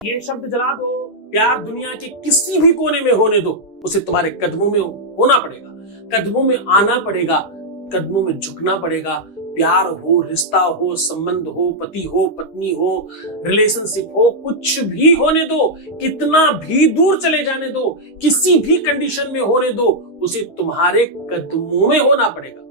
ये शब्द जला दो, प्यार दुनिया के किसी भी कोने में होने दो, उसे तुम्हारे कदमों में होना पड़ेगा, कदमों में आना पड़ेगा, कदमों में झुकना पड़ेगा। प्यार हो, रिश्ता हो, संबंध हो, पति हो, पत्नी हो, रिलेशनशिप हो, कुछ भी होने दो, कितना भी दूर चले जाने दो, किसी भी कंडीशन में होने दो, उसे तुम्हारे कदमों में होना पड़ेगा।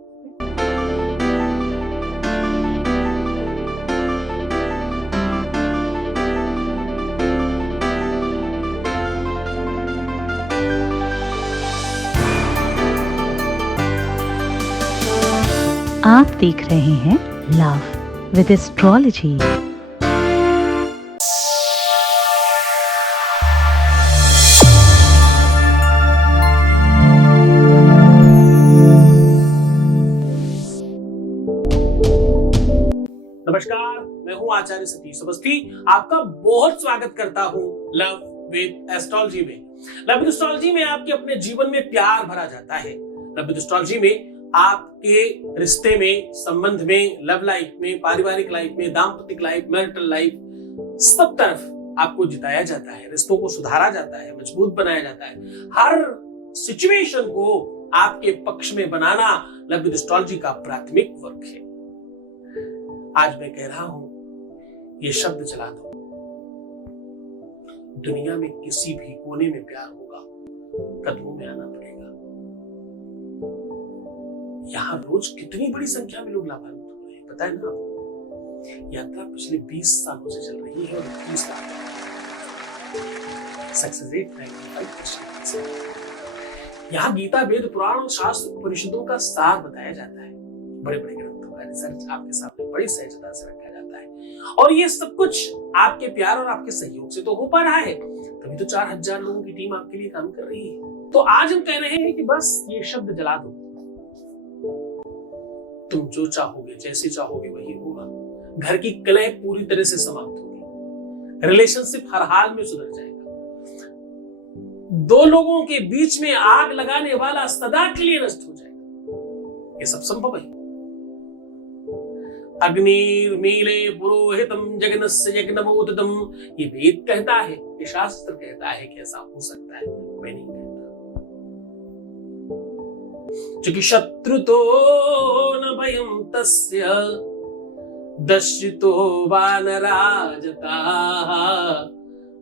आप देख रहे हैं लव विद एस्ट्रोलॉजी। नमस्कार, मैं हूं आचार्य सतीश अवस्थी। आपका बहुत स्वागत करता हूं लव विद एस्ट्रोलॉजी में। लव विद एस्ट्रोलॉजी में आपके अपने जीवन में प्यार भरा जाता है। लव विद एस्ट्रोलॉजी में आपके रिश्ते में, संबंध में, लव लाइफ में, पारिवारिक लाइफ में, दाम्पत्य लाइफ, मैरिटल लाइफ, सब तरफ आपको जिताया जाता है, रिश्तों को सुधारा जाता है, मजबूत बनाया जाता है। हर सिचुएशन को आपके पक्ष में बनाना लव विद एस्ट्रोलॉजी का प्राथमिक वर्क है। आज मैं कह रहा हूं, ये शब्द चला दो, दुनिया में किसी भी कोने में प्यार होगा, कदमों में आना पड़ेगा। यहां रोज कितनी बड़ी संख्या में लोग लाभान्वित हो रहे हैं, पता है ना आपको? यात्रा पिछले 20 सालों से चल रही है और 21 लाख सक्सेस रेट 95%। यहाँ गीता, वेद, पुराण, शास्त्र, उपनिषदों का सार बताया जाता है। बड़े बड़े ग्रंथों का रिसर्च आपके सामने बड़ी सहजता से रखा जाता है, और ये सब कुछ आपके प्यार और आपके सहयोग से तो हो पा रहा है। तभी तो 4000 लोगों की टीम आपके लिए काम कर रही है। तो आज हम कह रहे हैं कि बस ये शब्द जला दो, तुम जो चाहोगे, जैसे चाहोगे वही होगा। घर की कलह पूरी तरह से समाप्त होगी, रिलेशनशिप हर हाल में सुधर जाएगा, दो लोगों के बीच में आग लगाने वाला सदा के लिए नष्ट हो जाएगा। ये सब संभव है। अग्निर्मीले पुरोहितम जगनस्य यज्ञमोदितम, ये वेद कहता है, ये शास्त्र कहता है कि ऐसा हो सकता है। मैं नहीं कहता, चूंकि शत्रु तो न भयं तस्य दर्शितो वानराजता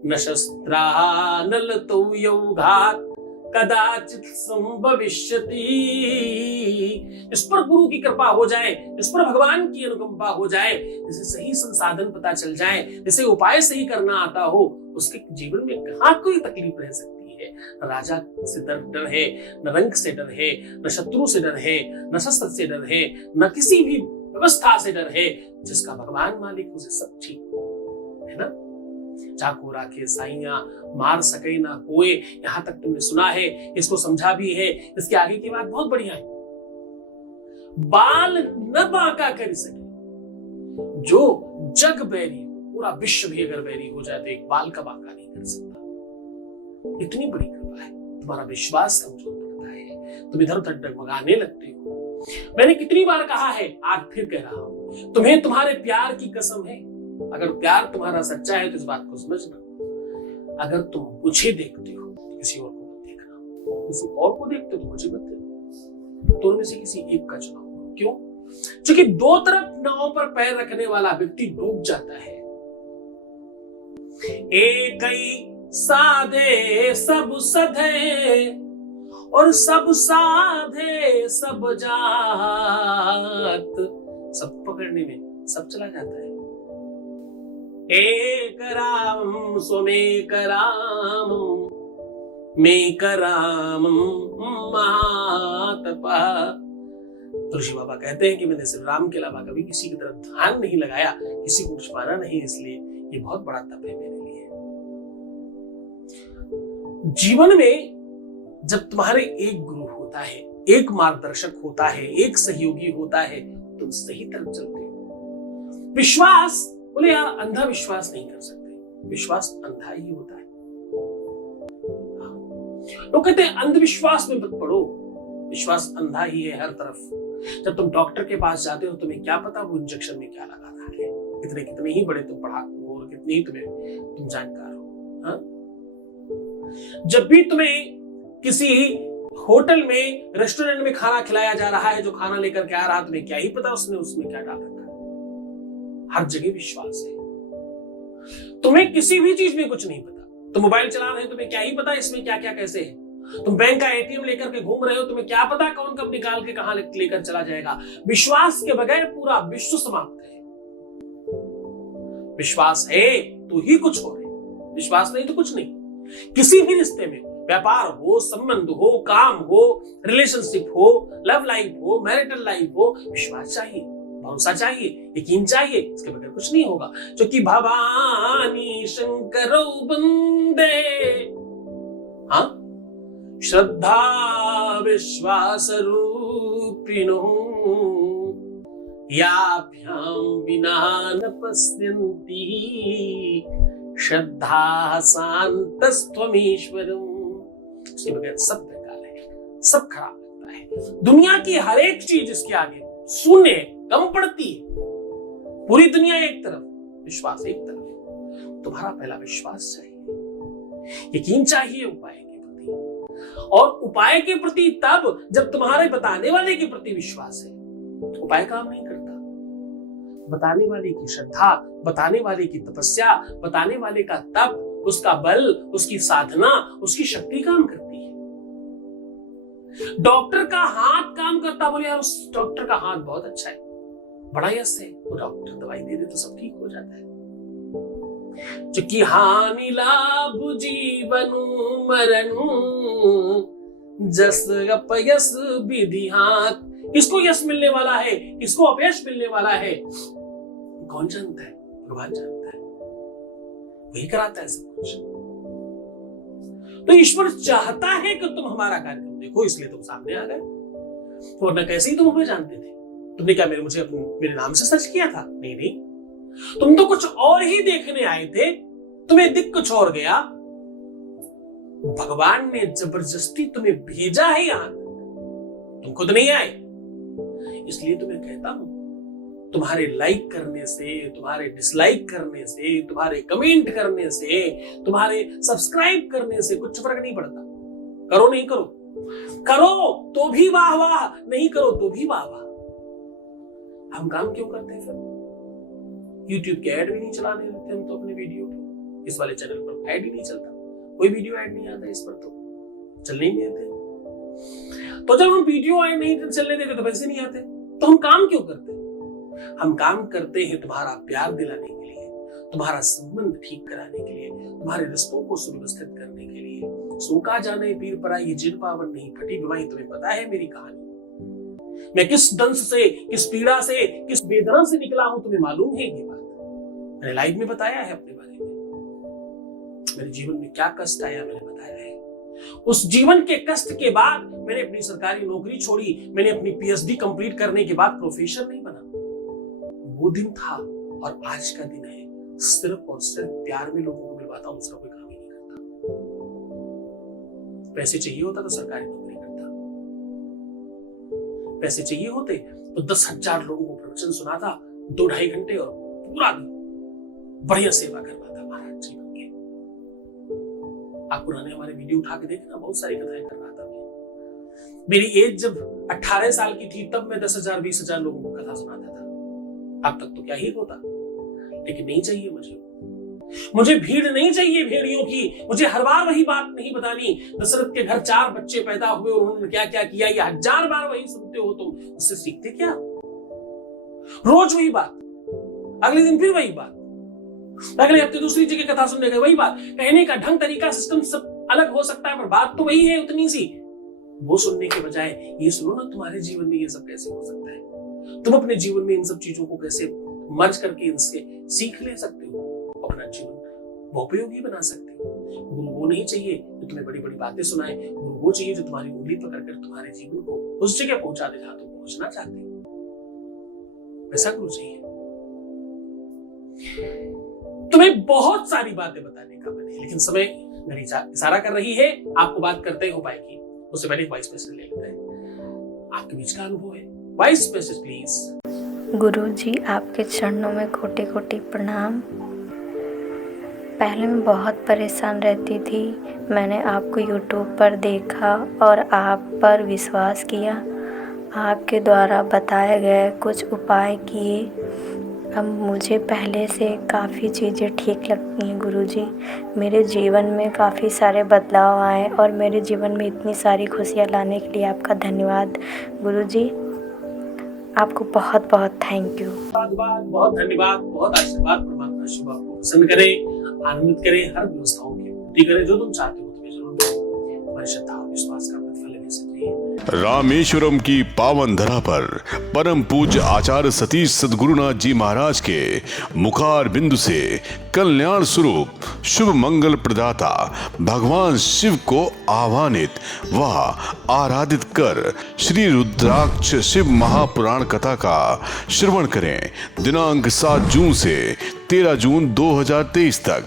न शस्त्रा न लतौ यौघात् कदाचित संभविष्यति। इस पर गुरु की कृपा हो जाए, इस पर भगवान की अनुकंपा हो जाए, जिसे सही संसाधन पता चल जाए, जिसे उपाय सही करना आता हो, उसके जीवन में कहाँ कोई तकलीफ रह सकती है। न राजा से डर है, न रंग से डर है, न शत्रु से डर है, न शस्त्र से डर है, न किसी भी व्यवस्था से डर है। जिसका भगवान मालिक, उसे सब ठीक है ना। चाकू राखे साइया, मार सके ना कोई, यहां तक तुमने सुना है, इसको समझा भी है। इसके आगे की बात बहुत बढ़िया है। बाल न बांका कर सके, जो जग बैरी, पूरा विश्व भी अगर बैरी हो जाए तो एक बाल का बांका नहीं कर सकता। इतनी बड़ी कृपा है। तुम्हारा विश्वास कमजोर पड़ता है, तुम इधर उधर डगमगाने लगते हो। मैंने कितनी बार कहा है, आज फिर कह रहा हूं, तुम्हें तुम्हारे प्यार की कसम है। अगर प्यार तुम्हारा सच्चा है तो इस बात को समझना। अगर तुम मुझे देखते हो तो किसी और को मत देखना, किसी और को देखते हो तो मुझे मत देखना। दोनों में से किसी एक का चुनाव करो। क्यों? क्योंकि दो तरफ नाव पर पैर रखने वाला व्यक्ति डूब जाता है। एक ही साधे सब सधे, और सब साधे सब जात। सब पकड़ने में सब चला जाता है। एक राम स्वमेक राम, मेक राम महातपा। तुलसी बाबा कहते हैं कि मैंने सिर्फ राम के अलावा कभी किसी की तरफ ध्यान नहीं लगाया, किसी को कुछ पाना नहीं, इसलिए ये बहुत बड़ा तप है मेरे लिए। जीवन में जब तुम्हारे एक गुरु होता है, एक मार्गदर्शक होता है, एक सहयोगी होता है, तुम सही तरफ चलते हो। विश्वास, बोले यार अंधा विश्वास नहीं कर सकते, विश्वास अंधा ही होता है। लोग कहते हैं अंधविश्वास में मत पड़ो, विश्वास अंधा ही है हर तरफ। जब तुम डॉक्टर के पास जाते हो, तुम्हें क्या पता वो इंजेक्शन में क्या लगा रहा है। कितने कितने ही बड़े तुम पढ़ाकू हो और कितने ही तुम जानकार हो, हाँ? जब भी तुम्हें किसी होटल में, रेस्टोरेंट में खाना खिलाया जा रहा है, जो खाना लेकर के आ रहा है, तुम्हें क्या ही पता उसने उसमें क्या डाल रखा है। हर जगह विश्वास है। तुम्हें किसी भी चीज में कुछ नहीं पता। तुम मोबाइल चला रहे हो, तुम्हें क्या ही पता इसमें क्या क्या कैसे है। तुम बैंक का एटीएम लेकर के घूम रहे हो, तुम्हें क्या पता कौन कब निकाल के कहां लेकर चला जाएगा। विश्वास के बगैर पूरा विश्व समाप्त है। विश्वास है तो ही कुछ हो रहा है, विश्वास नहीं तो कुछ नहीं। किसी भी रिश्ते में, व्यापार हो, संबंध हो, काम हो, रिलेशनशिप हो, लव लाइफ हो, मैरिटल लाइफ हो, विश्वास चाहिए, भरोसा चाहिए, यकीन चाहिए। इसके बगैर कुछ नहीं होगा। जो कि भवानी शंकर बंदे, हाँ, श्रद्धा विश्वास रूपिणो याभ्याम विना न पश्यन्ति श्रद्धा शांतस्त्वमीश्वरम्। इसके बगैर सब बेकार है, सब खराब लगता है। दुनिया की हर एक चीज इसके आगे शून्य है, कम पड़ती है। पूरी दुनिया एक तरफ, विश्वास एक तरफ। तुम्हारा पहला विश्वास चाहिए, यकीन चाहिए उपाय के प्रति। और उपाय के प्रति तब जब तुम्हारे बताने वाले के प्रति विश्वास है। उपाय काम नहीं करता। बताने वाले की श्रद्धा, बताने वाले की तपस्या, बताने वाले का तप, उसका बल, उसकी साधना, उसकी शक्ति काम करती है। डॉक्टर का हाथ काम करता, बोले यार उस डॉक्टर का हाथ बहुत अच्छा है, बड़ा यश है, वो डॉक्टर दवाई दे दे तो सब ठीक हो जाता है। जो कि हानि लाभ जीवन मरण जस अपयस विधि हाथ। किसको यश मिलने वाला है, किसको अपयश मिलने वाला है, कौन जानता है? भगवान जानता है, वही कराता है सब कुछ। तो ईश्वर चाहता है कि तुम हमारा कार्यक्रम देखो, इसलिए तुम सामने आ गए। वरना कैसे ही तुम हमें जानते थे? तुमने क्या मेरे नाम से सर्च किया था? नहीं, तुम तो कुछ और ही देखने आए थे, तुम्हें दिख कुछ और गया। भगवान ने जबरदस्ती तुम्हें भेजा है यहां, तुम खुद नहीं आए। इसलिए तुम्हें कहता हूं, तुम्हारे लाइक करने से, तुम्हारे डिसलाइक करने से, तुम्हारे कमेंट करने से, तुम्हारे सब्सक्राइब करने से कुछ फर्क नहीं पड़ता। करो नहीं करो, करो तो भी वाह वाह, नहीं करो तो भी वाह वाह। हम काम क्यों करते हैं फिर? YouTube के ऐड भी नहीं चलाने देते हम तो अपने वीडियो पे। इस वाले चैनल पर ऐड ही नहीं चलता, कोई वीडियो ऐड नहीं आता इस पर, तो चलने ही नहीं देते। तो जब हम वीडियो ऐड नहीं चलने देते तो पैसे नहीं आते, तो हम काम क्यों करते हैं? हम काम करते हैं तुम्हारा प्यार दिलाने के लिए, तुम्हारा संबंध ठीक कराने के लिए, तुम्हारे रिश्तों को सुव्यवस्थित करने के लिए। सूखा जाने पीर पराई जिन पावन नहीं फटी बीमारी। तुम्हें पता है मेरी कहानी, मैं किस दंश से, किस पीड़ा से, किस वेदना से निकला हूं, तुम्हें मालूम है ये बात। मैंने लाइव में बताया है अपने बारे में, मेरे जीवन में क्या कष्ट आया मैंने बताया है। उस जीवन के कष्ट के बाद मैंने अपनी सरकारी नौकरी छोड़ी, मैंने अपनी पीएचडी कंप्लीट करने के बाद प्रोफेसर नहीं बना। वो दिन था और आज का दिन है, सिर्फ और सिर्फ प्यार में लोगों को मिलवाता हूं, दूसरा कोई काम ही नहीं करता। पैसे चाहिए होता तो सरकारी नौकरी करता, पैसे चाहिए होते तो 10,000 लोगों को प्रवचन सुनाता 2-2.5 घंटे और पूरा दिन बढ़िया सेवा करवाता महाराज जीवन के। आप पुराने हमारे वीडियो उठा के देखना, बहुत सारी कथाएं कर रहा था मैं। मेरी एज जब 18 साल की थी तब मैं 10,000 20,000 लोगों को कथा सुनाता था। अब तक तो क्या ही होता, लेकिन नहीं चाहिए मुझे भीड़ नहीं चाहिए भेड़ियों की। मुझे हर बार वही बात नहीं बतानी, दशरथ के घर 4 बच्चे पैदा हुए और उन्होंने क्या क्या किया, ये 1000 बार वही सुनते हो तुम, उससे सीखते क्या? रोज वही बात, अगले दिन फिर वही बात, अगले हफ्ते दूसरी जगह कथा सुनने गए, वही बात। कहने का ढंग, तरीका, सिस्टम सब अलग हो सकता है पर बात तो वही है, उतनी सी। वो सुनने के बजाय ये सुनो ना, तुम्हारे जीवन में ये सब कैसे हो सकता है, तुम अपने जीवन में इन सब चीजों को कैसे मर्ज करके इनसे सीख ले सकते हो, अपना जीवन बहुपयोगी बना सकते हो। गुरु वो नहीं चाहिए जो तुम्हें बड़ी बड़ी बातें सुनाए, गुरु वो चाहिए जो तुम्हारी उंगली पकड़कर तुम्हारे जीवन को उस जगह पहुंचा दे जहां तुम पहुंचना चाहते हो। वैसा गुरु चाहिए। तुम्हें बहुत सारी बातें बताने का मन है, लेकिन समय मेरी इशारा कर रही है आपको बात करते हो उपाय की। उससे पहले वॉइस मैसेज ले लेते हैं, आपके बीच का अनुभव है। Voice message please. गुरु जी, आपके चरणों में कोटि कोटि प्रणाम। पहले मैं बहुत परेशान रहती थी। मैंने आपको यूट्यूब पर देखा और आप पर विश्वास किया। आपके द्वारा बताए गए कुछ उपाय किए। अब मुझे पहले से काफ़ी चीज़ें ठीक लगती हैं गुरुजी। मेरे जीवन में काफ़ी सारे बदलाव आए और मेरे जीवन में इतनी सारी खुशियाँ लाने के लिए आपका धन्यवाद गुरुजी। आपको बहुत बहुत थैंक यू। बहुत धन्यवाद, बहुत आशीर्वाद। परमात्मा शुभ आपको प्रसन्न करे, आनंदित करे, हर व्यवस्थाओं की पूर्ति करे। जो तुम चाहते हो तुम्हें जरूर मिले। तुम्हारी श्रद्धा और विश्वास का प्रतिफल लेने से नहीं। रामेश्वरम की पावन धरा पर परम पूज्य आचार्य सतीश सद्गुरुनाथ जी महाराज के मुखार बिंदु से कल्याण स्वरूप शुभ मंगल प्रदाता भगवान शिव को आह्वानित व आराधित कर श्री रुद्राक्ष शिव महापुराण कथा का श्रवण करें। दिनांक 7 जून से 13 जून 2023 तक।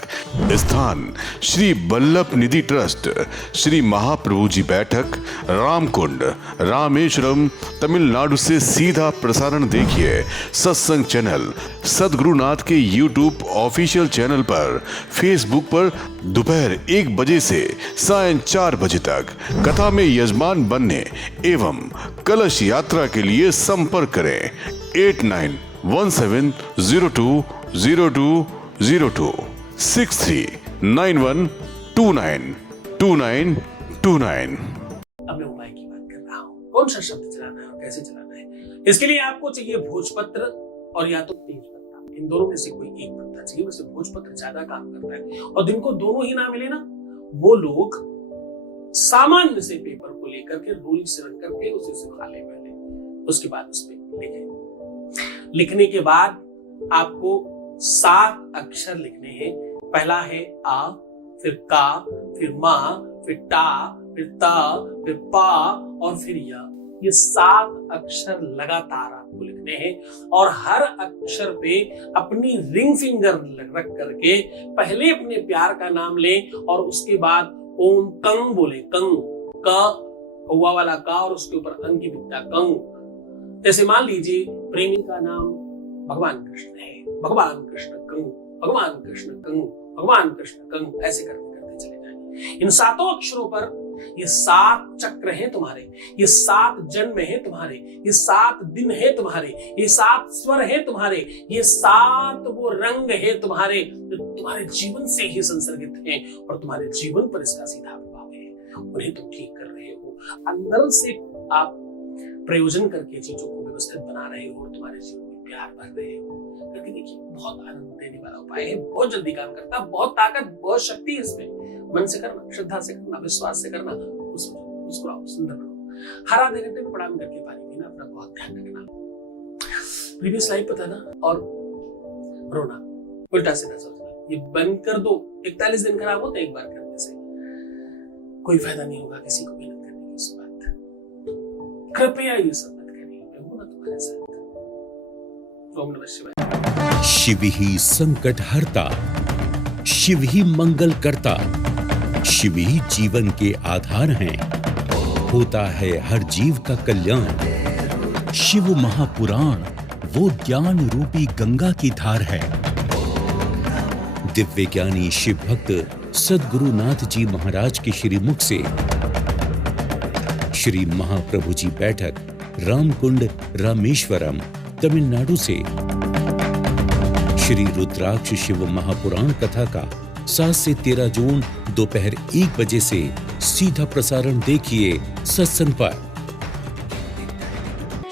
स्थान श्री बल्लभ निधि ट्रस्ट, श्री महाप्रभु जी बैठक, रामकुंड, रामेश्वरम, तमिलनाडु से सीधा प्रसारण देखिए सत्संग चैनल सद्गुरुनाथ के यूट्यूब ऑफिशियल चैनल पर, फेसबुक पर दोपहर 1 बजे से सायं 4 बजे तक। कथा में यजमान बनने एवं कलश यात्रा के लिए संपर्क करें 8917020202 6391292929। अब मैं उपाय की बात कर रहा हूँ। कौन सा शब्द चलाना है और कैसे चलाना है, इसके लिए आपको चाहिए भोजपत्र और या तो तेज पत्ता। इन दोनों में से कोई एक पत्ता चाहिए। वैसे भोजपत्र ज्यादा काम करता है, और जिनको दोनों ही ना मिले ना, वो लोग सामान्य से पेपर को लेकर के रूल से रख करके उसे सुखा ले पहले, उसके बाद उस पे लिखें। लिखने के बाद आपको 7 अक्षर लिखने हैं। पहला है आ, फिर का, फिर मा, फिर टा, फिर ता, फिर पा और फिर या। ये 7 अक्षर लगातार आपको लिखने हैं और हर अक्षर पे अपनी रिंग फिंगर रख करके पहले अपने प्यार का नाम लें और उसके बाद ओम कंग बोले। कंग, का, कौवा वाला का और उसके ऊपर अंग की विद्या कंग। जैसे मान लीजिए प्रेमी का नाम भगवान कृष्ण है, भगवान कृष्ण कंग, भगवान कृष्ण कंग, भगवान कृष्ण कंग, ऐसे करते करते चले जाएंगे। इन 7 अक्षरों पर ये 7 चक्र हैं तुम्हारे, ये 7 जन्म हैं तुम्हारे, ये 7 दिन हैं तुम्हारे, ये 7 स्वर हैं तुम्हारे, ये 7 वो रंग हैं तुम्हारे जो तुम्हारे जीवन से ही संसर्गित हैं और तुम्हारे जीवन पर इसका सीधा प्रभाव है। उन्हें तुम ठीक कर रहे हो, अंदर से आप प्रयोजन करके चीजों को व्यवस्थित बना रहे हो और तुम्हारे जीवन में प्यार भर रहे हो। करके देखिए, बहुत आनंद देने वाला उपाय है, बहुत जल्दी काम करता है, बहुत ताकत, बहुत शक्ति है इसमें। मन से करना, श्रद्धा से करना, विश्वास से करना, मुस्कुराओ, सुंदर बनो। हर आधे घंटे में प्रणाम करके पानी पीना, अपना बहुत ध्यान रखना। प्रीवियस लाइफ पता ना, और रोना, उल्टा सीधा सोचना, ये बंद कर दो। 41 दिन खराब होते एक बार करने से, कोई फायदा नहीं होगा किसी को मेहनत करने की। उसके बाद कृपया ये सब मत करिए, मैं हूं ना तुम्हारे साथ। ओम नमः शिवाय। शिव ही संकट हरता, शिव ही मंगल करता, शिव ही जीवन के आधार हैं। होता है हर जीव का कल्याण। शिव महापुराण वो ज्ञान रूपी गंगा की धार है। दिव्य ज्ञानी शिव भक्त सद्गुरुनाथ जी महाराज के श्रीमुख से श्री महाप्रभु जी बैठक, रामकुंड, रामेश्वरम, तमिलनाडु से श्री रुद्राक्ष शिव महापुराण कथा का 7 से 13 जून दोपहर 1 बजे से सीधा प्रसारण देखिए सत्संग पर।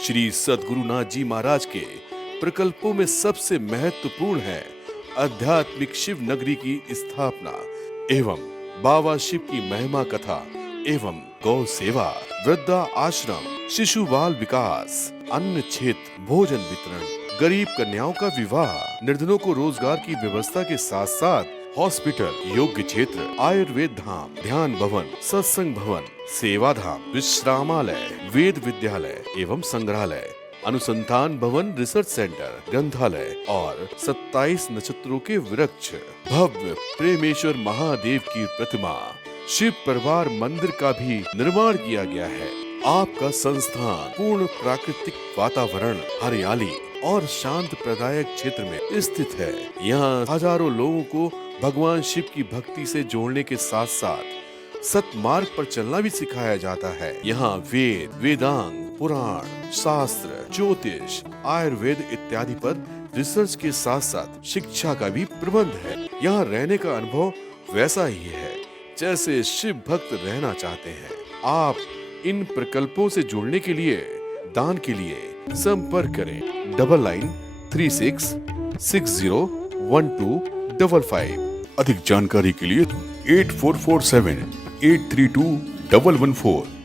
श्री सद्गुरुनाथ जी महाराज के प्रकल्पों में सबसे महत्वपूर्ण है आध्यात्मिक शिव नगरी की स्थापना एवं बाबा शिव की महिमा कथा एवं गौ सेवा, वृद्धा आश्रम, शिशु बाल विकास, अन्न क्षेत्र, भोजन वितरण, गरीब कन्याओं का विवाह, निर्धनों को रोजगार की व्यवस्था के साथ साथ हॉस्पिटल, योग्य क्षेत्र, आयुर्वेद धाम, ध्यान भवन, सत्संग भवन, सेवा धाम, विश्रामालय, वेद विद्यालय एवं संग्रहालय, अनुसंधान भवन, रिसर्च सेंटर, ग्रंथालय और 27 नक्षत्रों के वृक्ष, भव्य प्रेमेश्वर महादेव की प्रतिमा, शिव परिवार मंदिर का भी निर्माण किया गया है। आपका संस्थान पूर्ण प्राकृतिक वातावरण, हरियाली, और शांत प्रदायक क्षेत्र में स्थित है। यहाँ हजारों लोगों को भगवान शिव की भक्ति से जोड़ने के साथ साथ सतमार्ग पर चलना भी सिखाया जाता है। यहाँ वेद, वेदांग, पुराण, शास्त्र, ज्योतिष, आयुर्वेद इत्यादि पर रिसर्च के साथ साथ शिक्षा का भी प्रबंध है। यहाँ रहने का अनुभव वैसा ही है जैसे शिव भक्त रहना चाहते हैं। आप इन प्रकल्पों से जुड़ने के लिए, दान के लिए संपर्क करें 9936601255। अधिक जानकारी के लिए 8447832114